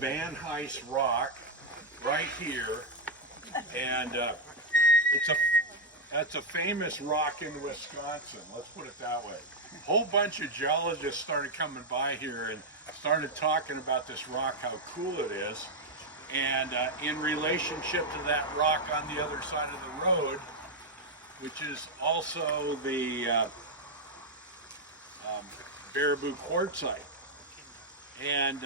Van Heist rock right here, and that's a famous rock in Wisconsin. Let's put it that way. A whole bunch of geologists started coming by here and started talking about this rock, how cool it is, and in relationship to that rock on the other side of the road, which is also the Baraboo quartzite. And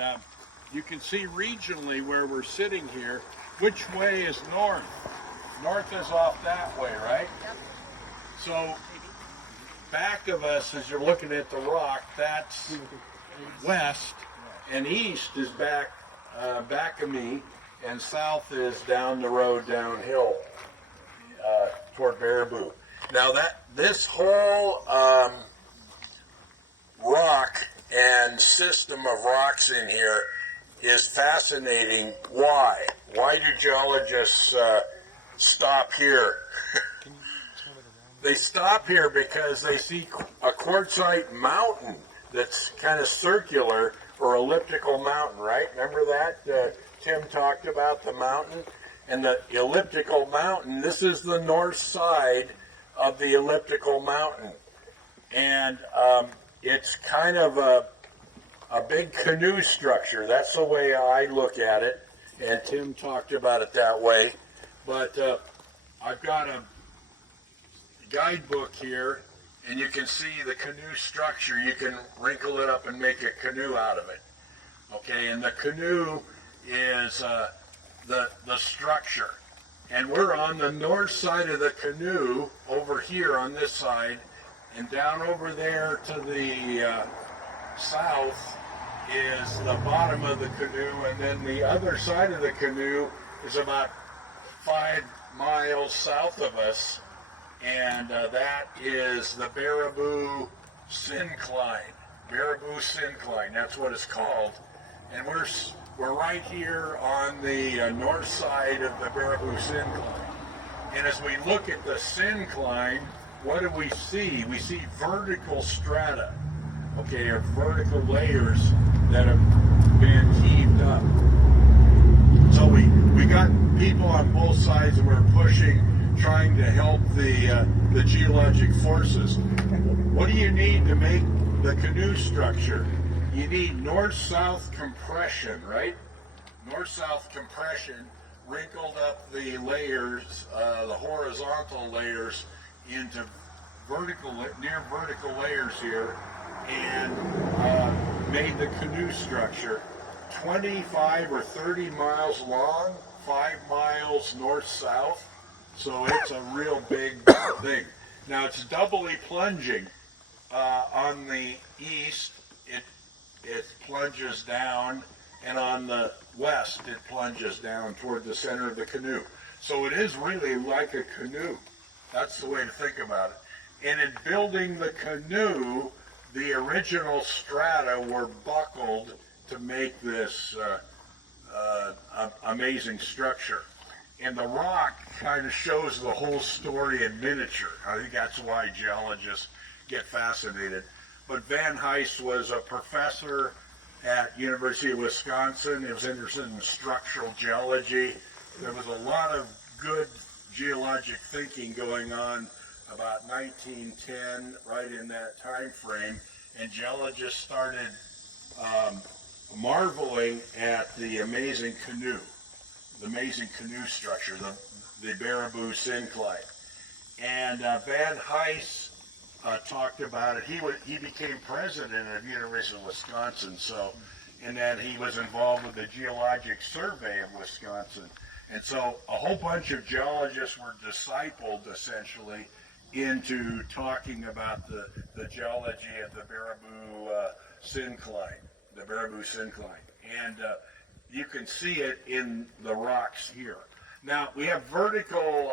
you can see regionally where we're sitting here, which way is north? North is off that way, right? Yep. So back of us, as you're looking at the rock, that's west, and east is back of me, and south is down the road downhill toward Baraboo. Now this whole rock and system of rocks in here is fascinating. Why? Why do geologists stop here? They stop here because they see a quartzite mountain that's kind of circular or elliptical mountain, right? Remember that? Tim talked about the mountain. And the elliptical mountain, this is the north side of the elliptical mountain. And it's kind of a big canoe structure. That's the way I look at it. And Tim talked about it that way. But I've got a guidebook here, and you can see the canoe structure. You can wrinkle it up and make a canoe out of it. Okay, and the canoe is the structure. And we're on the north side of the canoe over here on this side, and down over there to the south is the bottom of the canoe, and then the other side of the canoe is about 5 miles south of us, and that is the Baraboo syncline. Baraboo syncline, that's what it's called. And we're right here on the north side of the Baraboo syncline. And as we look at the syncline, what do we see? We see vertical strata, okay, or vertical layers that have been heaved up. So we got people on both sides that we're pushing, trying to help the geologic forces. What do you need to make the canoe structure? You need north-south compression, right? North-south compression wrinkled up the layers, the horizontal layers, into near vertical layers here, and made the canoe structure 25 or 30 miles long, 5 miles north-south. So it's a real big thing. Now it's doubly plunging. On the east, it plunges down, and on the west, it plunges down toward the center of the canoe. So it is really like a canoe. That's the way to think about it. And in building the canoe, the original strata were buckled to make this amazing structure. And the rock kind of shows the whole story in miniature. I think that's why geologists get fascinated. But Van Heist was a professor at University of Wisconsin. He was interested in structural geology. There was a lot of good geologic thinking going on about 1910, right in that time frame. And geologists started marveling at the amazing canoe structure, the Baraboo syncline. And Van Heist talked about it. He became president of University of Wisconsin, and then he was involved with the Geologic Survey of Wisconsin. And so a whole bunch of geologists were discipled, essentially, into talking about the geology of the Baraboo syncline. And you can see it in the rocks here. Now, we have vertical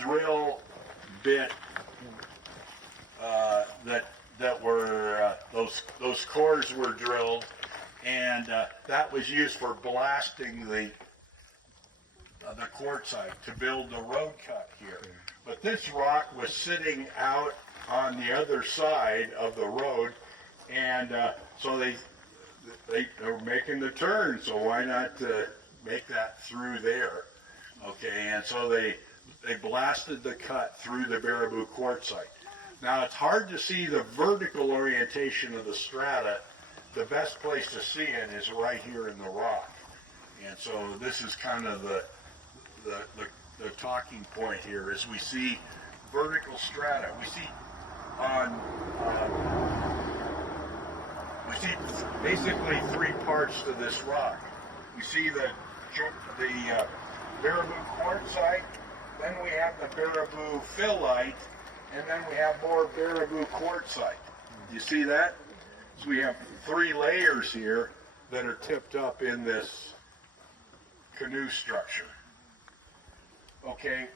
drill bit that were, those cores were drilled, and that was used for blasting the quartzite to build the road cut here. But this rock was sitting out on the other side of the road, and so they're making the turn, so why not make that through there? Okay, and so they blasted the cut through the Baraboo quartzite. Now it's hard to see the vertical orientation of the strata. The best place to see it is right here in the rock. And so this is kind of the talking point here is we see vertical strata. We see basically three parts to this rock. We see the Baraboo quartzite, then we have the Baraboo phyllite, and then we have more Baraboo quartzite. You see that? So we have three layers here that are tipped up in this canoe structure. Okay,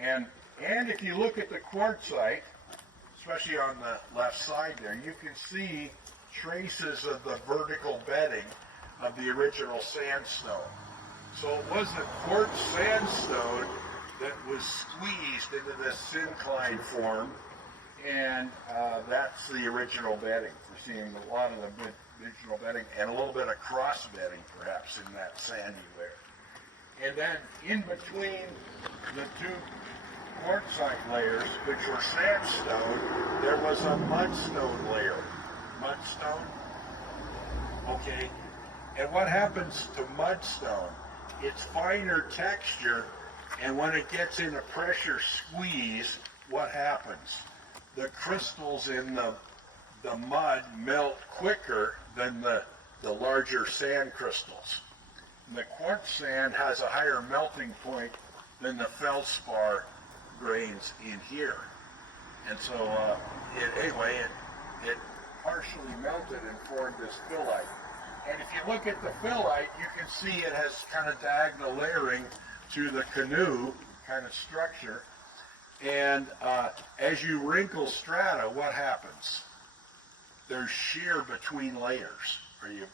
and if you look at the quartzite, especially on the left side there, you can see traces of the vertical bedding of the original sandstone. So it was the quartz sandstone that was squeezed into this syncline form, and that's the original bedding. We're seeing a lot of the original bedding and a little bit of cross bedding perhaps in that sandy layer. And then in between the two quartzite layers, which were sandstone, there was a mudstone layer. Mudstone? Okay. And what happens to mudstone? It's finer texture, and when it gets in a pressure squeeze, what happens? The crystals in the mud melt quicker than the larger sand crystals. And the quartz sand has a higher melting point than the feldspar grains in here. And so, it partially melted and formed this phyllite. And if you look at the phyllite, you can see it has kind of diagonal layering to the canoe kind of structure. And as you wrinkle strata, what happens? There's shear between layers. And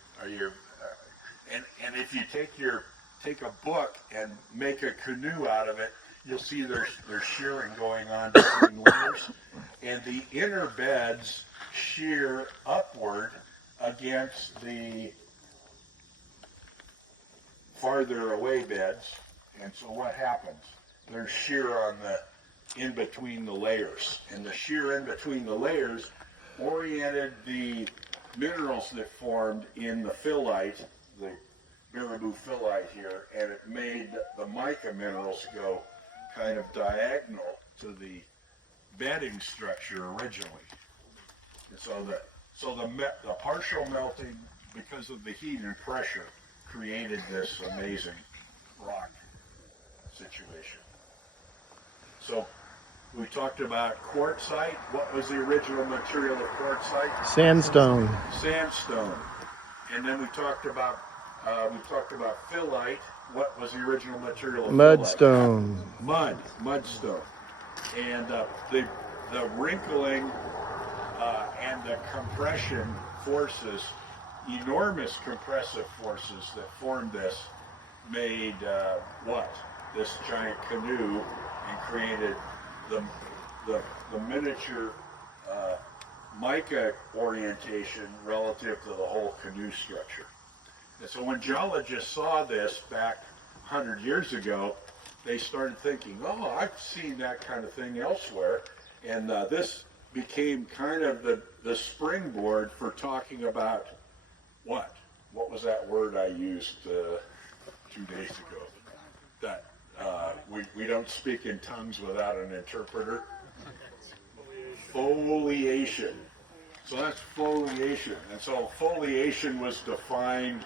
if you take a book and make a canoe out of it, you'll see there's shearing going on between layers. And the inner beds shear upward against the farther away beds. And so what happens? There's shear on the in between the layers. And the shear in between the layers oriented the minerals that formed in the phyllite, the Baraboo phyllite here, and it made the mica minerals go kind of diagonal to the bedding structure originally. And so the partial melting, because of the heat and pressure, created this amazing rock situation. So we talked about quartzite. What was the original material of quartzite? Sandstone. Sandstone. And then we talked about phyllite. What was the original material of Mudstone. Mudstone. And the wrinkling and the compression forces, enormous compressive forces that formed this, made this giant canoe and created the miniature mica orientation relative to the whole canoe structure. And so when geologists saw this back 100 years ago, they started thinking, oh, I've seen that kind of thing elsewhere. And this became kind of the springboard for talking about what? What was that word I used 2 days ago? That we don't speak in tongues without an interpreter. Foliation. So that's foliation. And so foliation was defined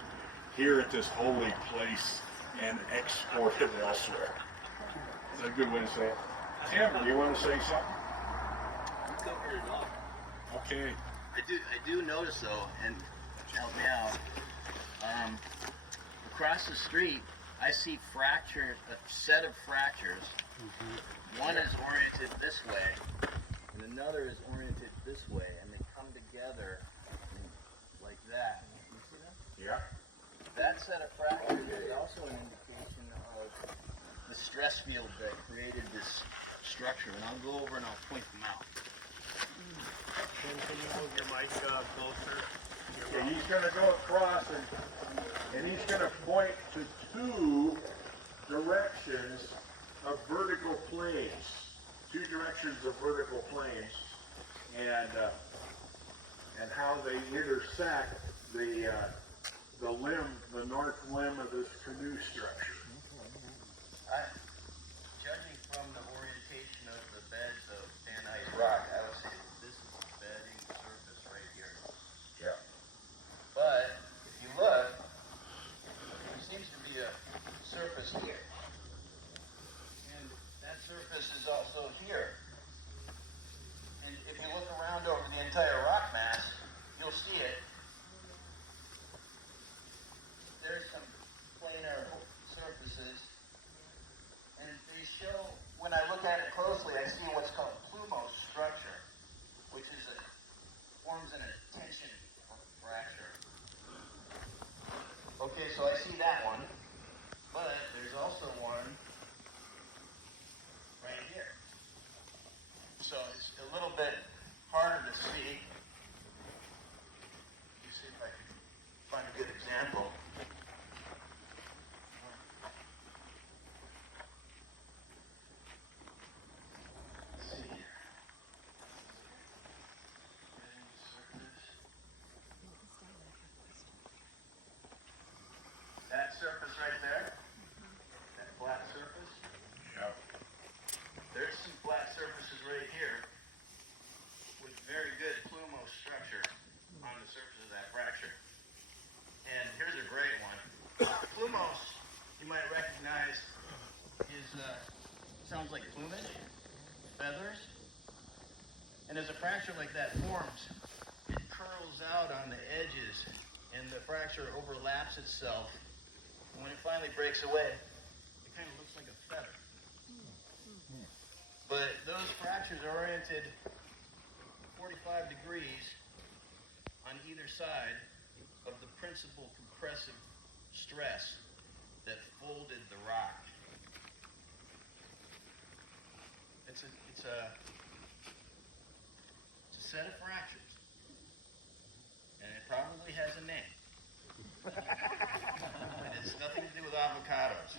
here at this holy place and exported elsewhere. Is that a good way to say it? Tim, do you want to say something? You covered it all. Okay. I do notice though, and help me out. Across the street, I see a set of fractures. Mm-hmm. One is oriented this way, and another is oriented this way, and they come together like that. You see that? Yeah. That set of fractures is also an indication of the stress field that created this structure, and I'll go over and I'll point them out. Can you move your mic closer? Okay, he's going to go across and he's going to point to two directions of vertical planes. Two directions of vertical planes, and how they intersect the north limb of this canoe structure. Judging from the orientation of the beds of sandite rock, I would say that this is the bedding surface right here. Yeah. But if you look, there seems to be a surface here. And that surface is also here. And if you look around over the entire rock mass, you'll see it. There's some planar surfaces. And they show, when I look at it closely, I see what's called plumose structure, which forms in a tension fracture. Okay, so I see that one, but there's also one right here. So it's a little bit harder to see. Let me see if I can find a good example. That surface right there, that flat surface. Yep. There's some flat surfaces right here with very good plumose structure on the surface of that fracture. And here's a great one. Plumose, you might recognize, sounds like plumage, feathers. And as a fracture like that forms, it curls out on the edges and the fracture overlaps itself. And when it finally breaks away, it kind of looks like a feather. But those fractures are oriented 45 degrees on either side of the principal compressive stress that folded the rock. It's a set of fractures, and it probably has a name. And it's nothing to do with avocados.